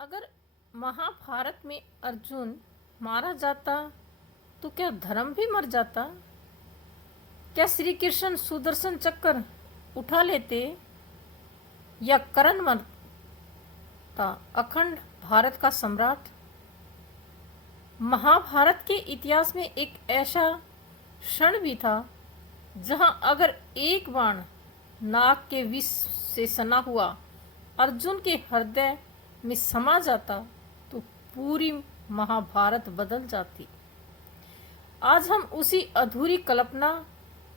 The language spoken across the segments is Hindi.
अगर महाभारत में अर्जुन मारा जाता तो क्या धर्म भी मर जाता? क्या श्री कृष्ण सुदर्शन चक्र उठा लेते या कर्ण मरता अखंड भारत का सम्राट? महाभारत के इतिहास में एक ऐसा क्षण भी था जहां अगर एक बाण नाग के विष से सना हुआ अर्जुन के हृदय में समा जाता तो पूरी महाभारत बदल जाती। आज हम उसी अधूरी कल्पना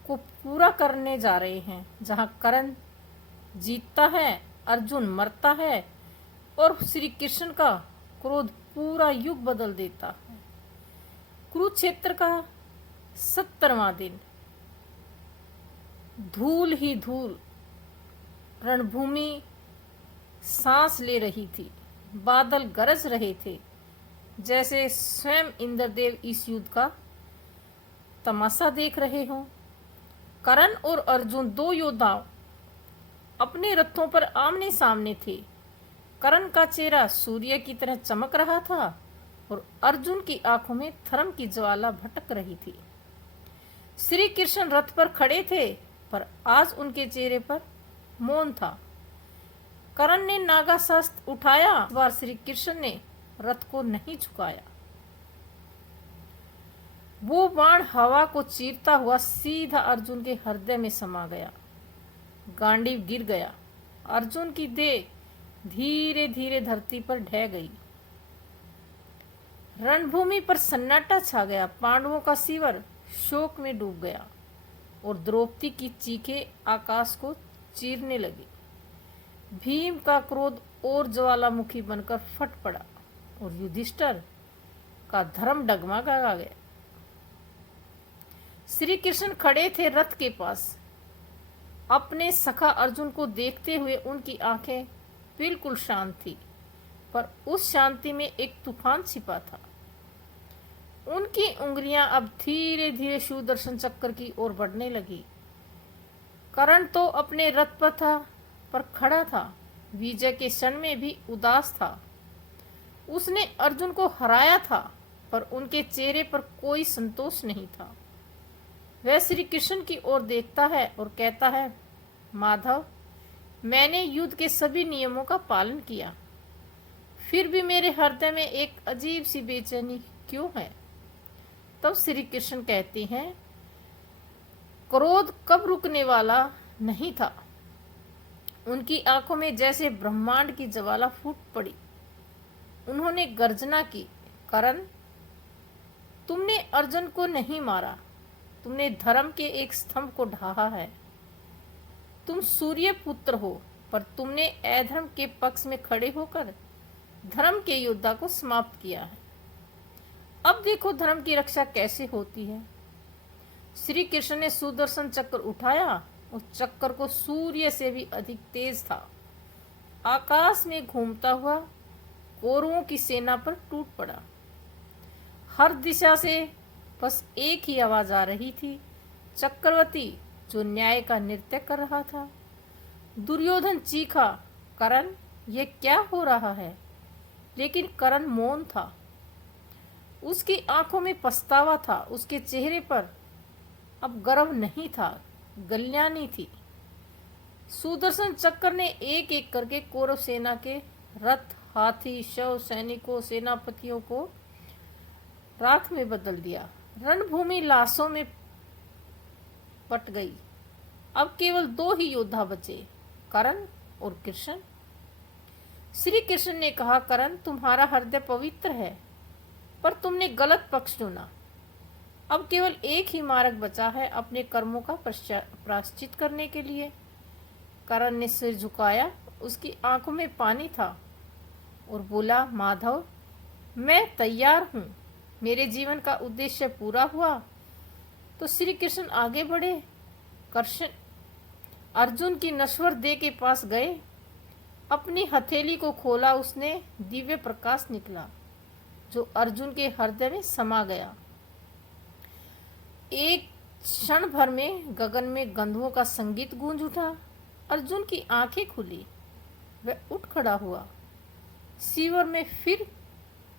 को पूरा करने जा रहे हैं जहां कर्ण जीतता है, अर्जुन मरता है और श्री कृष्ण का क्रोध पूरा युग बदल देता है। कुरुक्षेत्र का 70वां दिन, धूल ही धूल, रणभूमि सांस ले रही थी, बादल गरज रहे थे जैसे स्वयं इंद्रदेव इस युद्ध का तमाशा देख रहे हों। कर्ण और अर्जुन दो योद्धा अपने रथों पर आमने सामने थे। कर्ण का चेहरा सूर्य की तरह चमक रहा था और अर्जुन की आंखों में धर्म की ज्वाला भटक रही थी। श्री कृष्ण रथ पर खड़े थे पर आज उनके चेहरे पर मौन था। कर्ण ने नागास्त्र उठाया, इस बार श्री कृष्ण ने रथ को नहीं झुकाया। वो बाण हवा को चीरता हुआ सीधा अर्जुन के हृदय में समा गया। गांडीव गिर गया। अर्जुन की देह धीरे धीरे धरती पर ढह गई। रणभूमि पर सन्नाटा छा गया। पांडवों का शिविर शोक में डूब गया और द्रौपदी की चीखें आकाश को चीरने लगी। भीम का क्रोध और ज्वालामुखी बनकर फट पड़ा और युधिष्ठिर का धर्म डगमगा गया। श्री कृष्ण खड़े थे रथ के पास। अपने सखा अर्जुन को देखते हुए उनकी आंखें बिल्कुल शांत थी, पर उस शांति में एक तूफान छिपा था। उनकी उंगलियां अब धीरे धीरे सुदर्शन चक्र की ओर बढ़ने लगी। कर्ण तो अपने रथ पर था, पर खड़ा था। विजय के क्षण में भी उदास था। उसने अर्जुन को हराया था, पर उनके चेहरे पर कोई संतोष नहीं था। वह श्री कृष्ण की ओर देखता है और कहता है, माधव, मैंने युद्ध के सभी नियमों का पालन किया, फिर भी मेरे हृदय में एक अजीब सी बेचैनी क्यों है? तब श्री कृष्ण कहते हैं, क्रोध कब रुकने वाला नहीं था। उनकी आंखों में जैसे ब्रह्मांड की ज्वाला फूट पड़ी। उन्होंने गर्जना की, कर्ण, तुमने अर्जुन को नहीं मारा, तुमने धर्म के एक स्तंभ को ढहा है। तुम सूर्य पुत्र हो, पर तुमने अधर्म के पक्ष में खड़े होकर धर्म के योद्धा को समाप्त किया है। अब देखो धर्म की रक्षा कैसे होती है। श्री कृष्ण ने सुदर्शन चक्र उठाया। उस चक्कर को सूर्य से भी अधिक तेज था। आकाश में घूमता हुआ कौरवों की सेना पर टूट पड़ा। हर दिशा से बस एक ही आवाज आ रही थी, चक्रवर्ती, जो न्याय का नृत्य कर रहा था। दुर्योधन चीखा, कर्ण, ये क्या हो रहा है? लेकिन कर्ण मौन था। उसकी आंखों में पछतावा था। उसके चेहरे पर अब गर्व नहीं था, गल्यानी थी। सुदर्शन चक्र ने एक एक करके कौरव सेना के रथ, हाथी, शव, सैनिकों, सेनापतियों को राख में बदल दिया। रणभूमि लाशों में पट गई। अब केवल दो ही योद्धा बचे, कर्ण और कृष्ण। श्री कृष्ण ने कहा, कर्ण, तुम्हारा हृदय पवित्र है, पर तुमने गलत पक्ष चुना। अब केवल एक ही मार्ग बचा है अपने कर्मों का प्रायश्चित करने के लिए। कर्ण ने सिर झुकाया। उसकी आंखों में पानी था और बोला, माधव, मैं तैयार हूं। मेरे जीवन का उद्देश्य पूरा हुआ तो श्री कृष्ण आगे बढ़े। कृष्ण अर्जुन की नश्वर देह के पास गए। अपनी हथेली को खोला। उसने दिव्य प्रकाश निकला जो अर्जुन के हृदय में समा गया। एक क्षण भर में गगन में गंधर्वों का संगीत गूंज उठा। अर्जुन की आंखें खुली। वह उठ खड़ा हुआ। शिविर में फिर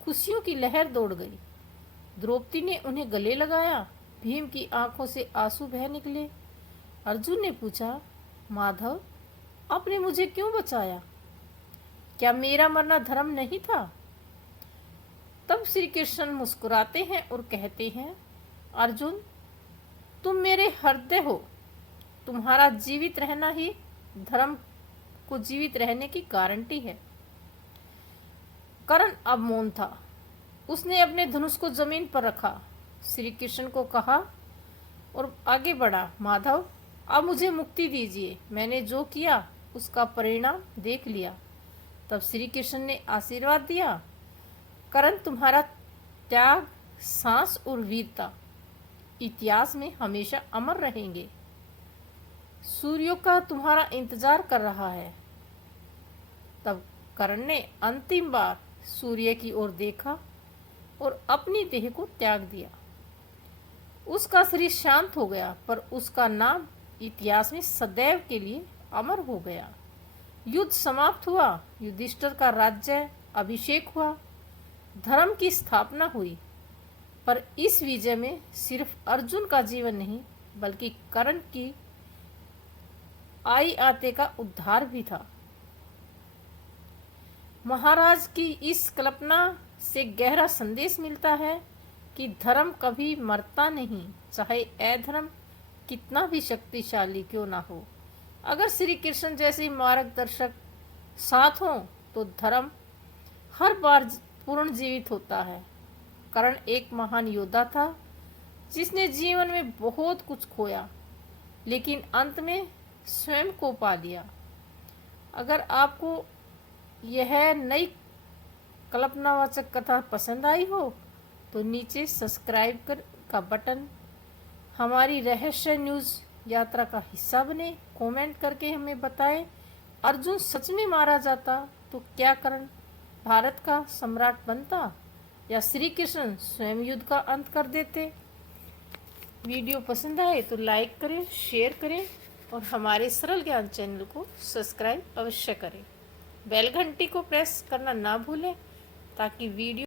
खुशियों की लहर दौड़ गई। द्रौपदी ने उन्हें गले लगाया। भीम की आंखों से आंसू बह निकले। अर्जुन ने पूछा, माधव, आपने मुझे क्यों बचाया? क्या मेरा मरना धर्म नहीं था? तब श्री कृष्ण मुस्कुराते हैं और कहते हैं, अर्जुन, तुम मेरे हृदय हो। तुम्हारा जीवित रहना ही धर्म को जीवित रहने की गारंटी है। कर्ण अब मौन था। उसने अपने धनुष को जमीन पर रखा, श्री कृष्ण को कहा और आगे बढ़ा, माधव, अब मुझे मुक्ति दीजिए। मैंने जो किया उसका परिणाम देख लिया। तब श्री कृष्ण ने आशीर्वाद दिया, कर्ण, तुम्हारा त्याग, साहस और वीरता इतिहास में हमेशा अमर रहेंगे। सूर्यों का तुम्हारा इंतजार कर रहा है। तब कर्ण ने अंतिम बार सूर्य की ओर देखा और अपनी देह को त्याग दिया। उसका शरीर शांत हो गया, पर उसका नाम इतिहास में सदैव के लिए अमर हो गया। युद्ध समाप्त हुआ। युधिष्ठिर का राज्य अभिषेक हुआ। धर्म की स्थापना हुई। पर इस विजय में सिर्फ अर्जुन का जीवन नहीं, बल्कि कर्ण की आई आते का उद्धार भी था। महाराज की इस कल्पना से गहरा संदेश मिलता है कि धर्म कभी मरता नहीं, चाहे अधर्म कितना भी शक्तिशाली क्यों ना हो। अगर श्री कृष्ण जैसे मार्गदर्शक साथ हों तो धर्म हर बार पूर्ण जीवित होता है। कर्ण एक महान योद्धा था जिसने जीवन में बहुत कुछ खोया, लेकिन अंत में स्वयं को पा लिया। अगर आपको यह नई कल्पनावाचक कथा पसंद आई हो तो नीचे सब्सक्राइब का बटन, हमारी रहस्य न्यूज़ यात्रा का हिस्सा बने। कमेंट करके हमें बताएं, अर्जुन सच में मारा जाता तो क्या कर्ण भारत का सम्राट बनता, या श्री कृष्ण स्वयं युद्ध का अंत कर देते। वीडियो पसंद आए तो लाइक करें, शेयर करें और हमारे सरल ज्ञान चैनल को सब्सक्राइब अवश्य करें। बेल घंटी को प्रेस करना ना भूलें ताकि वीडियो